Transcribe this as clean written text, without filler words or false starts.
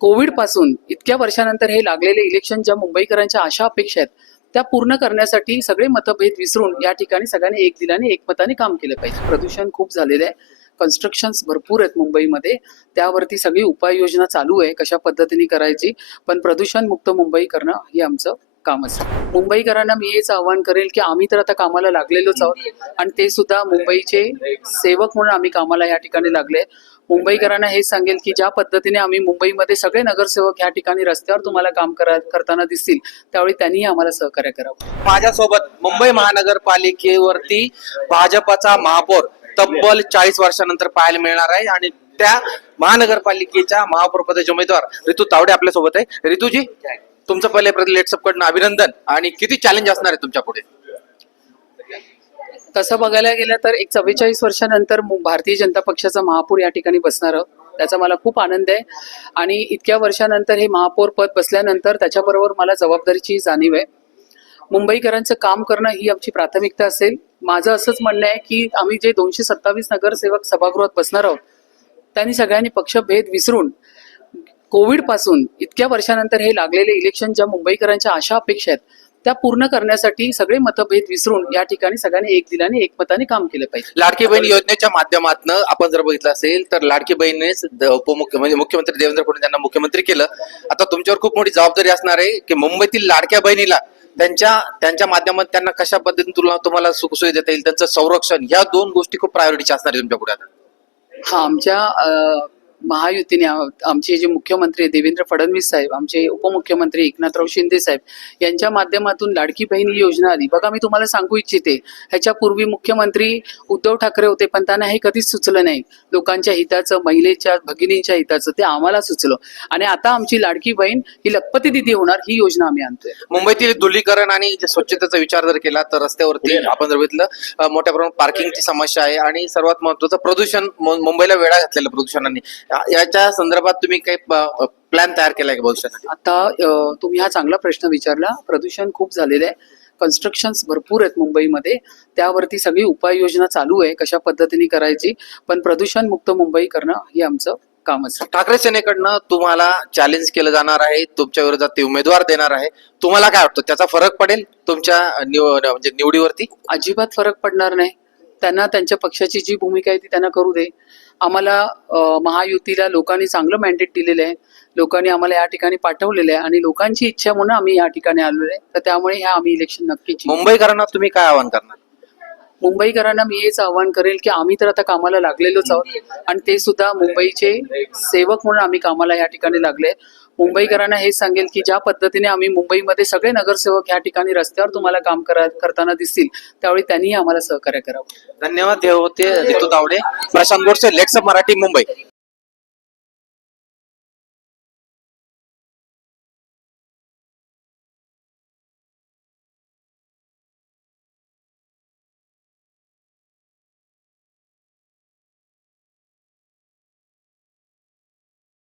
Covid पासून इतक्या वर्षानंतर हे लागलेले इलेक्शन ज्या मुंबईकरांच्या आशा अपेक्षा आहेत त्या पूर्ण करण्यासाठी सगळे मतभेद विसरून या ठिकाणी सगळ्यांनी एक दिलाने एकमताने काम केलं पाहिजे. प्रदूषण खूप झालेलं आहे, कन्स्ट्रक्शन्स भरपूर आहेत मुंबईमध्ये, त्यावरती सगळी उपाययोजना चालू आहे कशा पद्धतीने करायची. पण प्रदूषण मुक्त मुंबई करणं हे आमचं काम असेल. मुंबईकरांना मी हेच आवाहन करेल की आम्ही तर आता कामाला लागलेलोच आहोत आणि ते सुद्धा मुंबईचे सेवक म्हणून आम्ही कामाला या ठिकाणी लागले. मुंबईकरांना हे सांगेल की ज्या पद्धतीने आम्ही मुंबईमध्ये सगळे नगरसेवक या ठिकाणी रस्त्यावर तुम्हाला काम करताना दिसतील त्यावेळी त्यांनीही आम्हाला सहकार्य करावं. माझ्यासोबत मुंबई महानगरपालिकेवरती भाजपचा महापौर तब्बल 40 वर्षानंतर पाहायला मिळणार आहे आणि त्या महानगरपालिकेच्या महापौर पदाचे उमेदवार रितू तावडे आपल्या सोबत आहे. रितूजी, तुमचं पहिले लेट्सअप कडनं अभिनंदन. आणि किती चॅलेंज असणार आहे तुमच्या पुढे? तसं बघायला गेलं तर एक 44 वर्षानंतर भारतीय जनता पक्षाचा महापौर या ठिकाणी बसणार आहोत, त्याचा मला खूप आनंद आहे. आणि इतक्या वर्षानंतर हे महापौर पद बसल्यानंतर त्याच्याबरोबर मला जबाबदारीची जाणीव आहे. मुंबईकरांचं काम करणं ही आमची प्राथमिकता असेल. माझं असंच म्हणणं आहे की आम्ही जे 227 नगरसेवक सभागृहात बसणार आहोत त्यांनी सगळ्यांनी पक्षभेद विसरून कोविड पासून इतक्या वर्षानंतर हे लागलेले इलेक्शन ज्या मुंबईकरांच्या आशा अपेक्षा आहेत त्या पूर्ण करण्यासाठी सगळे मतभेद विसरून या ठिकाणी सगळ्यांनी एक दिलाने एकमताने काम केलं पाहिजे. लाडकी बहीण योजनेच्या माध्यमातून आपण जर बघितलं असेल तर लाडकी बहीणनेच म्हणजे मुख्यमंत्री देवेंद्र फडणवीस यांना मुख्यमंत्री केलं. आता तुमच्यावर खूप मोठी जबाबदारी असणार आहे की मुंबईतील लाडक्या बहिणीला त्यांच्या माध्यमातून त्यांना कशा पद्धतीने तुम्हाला सुखसोयी देता येईल, त्यांचं संरक्षण, ह्या दोन गोष्टी खूप प्रायोरिटीच्या असणार आहे तुमच्या पुढे. आता हा, आमच्या महायुतीने आमचे जे मुख्यमंत्री देवेंद्र फडणवीस साहेब, आमचे उपमुख्यमंत्री एकनाथराव शिंदे साहेब यांच्या माध्यमातून लाडकी बहीण ही योजना आली. बघा, मी तुम्हाला सांगू इच्छिते, ह्याच्यापूर्वी मुख्यमंत्री उद्धव ठाकरे होते पण त्यांना हे कधीच सुचलं नाही. लोकांच्या हिताचं, महिलेच्या भगिनींच्या हिताचं ते आम्हाला सुचलं आणि आता आमची लाडकी बहीण ही लखपती दिदी होणार, ही योजना आम्ही आणतोय. मुंबईतील धुलीकरण आणि स्वच्छतेचा विचार जर केला तर रस्त्यावरती आपण जर बघितलं मोठ्या प्रमाणात पार्किंगची समस्या आहे आणि सर्वात महत्वाचं प्रदूषण, मुंबईला वेढा घातलेलं प्रदूषणाने. याच्या संदर्भात तुम्ही काही प्लॅन तयार केलाय का भविष्यासाठी? आता तुम्ही हा चांगला प्रश्न विचारला. प्रदूषण खूप झालेलं आहे, कन्स्ट्रक्शन्स भरपूर आहेत मुंबईमध्ये, त्यावरती सगळी उपाययोजना चालू आहे कशा पद्धतीने करायची. पण प्रदूषण मुक्त मुंबई करणं हे आमचं काम असेल. ठाकरे सेनेकडनं तुम्हाला चॅलेंज केलं जाणार आहे, तुमच्या विरोधात ते उमेदवार देणार आहे. तुम्हाला काय वाटतं, त्याचा फरक पडेल तुमच्या म्हणजे निवडीवरती? अजिबात फरक पडणार नाही. त्यांना त्यांच्या पक्षाची जी भूमिका आहे ती त्यांना करू दे. आम्हाला महायुतीला लोकांनी चांगलं मॅन्डेट दिलेलं आहे, लोकांनी आम्हाला या ठिकाणी पाठवलेलं आहे आणि लोकांची इच्छा म्हणून आम्ही या ठिकाणी आलेलो आहे. तर त्यामुळे ह्या आम्ही इलेक्शन नक्कीच. मुंबईकरांना तुम्ही काय आवाहन करणार? मुंबईकरांना मी हेच आवाहन करेल की आम्ही तर आता कामाला लागलेलोच आहोत आणि ते सुद्धा मुंबईचे सेवक म्हणून आम्ही कामाला या ठिकाणी लागले. मुंबईकरांना हे सांगेल की ज्या पद्धतीने आम्ही मुंबईमध्ये सगळे नगरसेवक या ठिकाणी रस्त्यावर तुम्हाला काम करताना दिसतील त्यावेळी त्यांनीही आम्हाला सहकार्य करावं. धन्यवाद. हे होते रितू तावडे, प्रशांत गोडसे, लेट्सअप मराठी, मुंबई.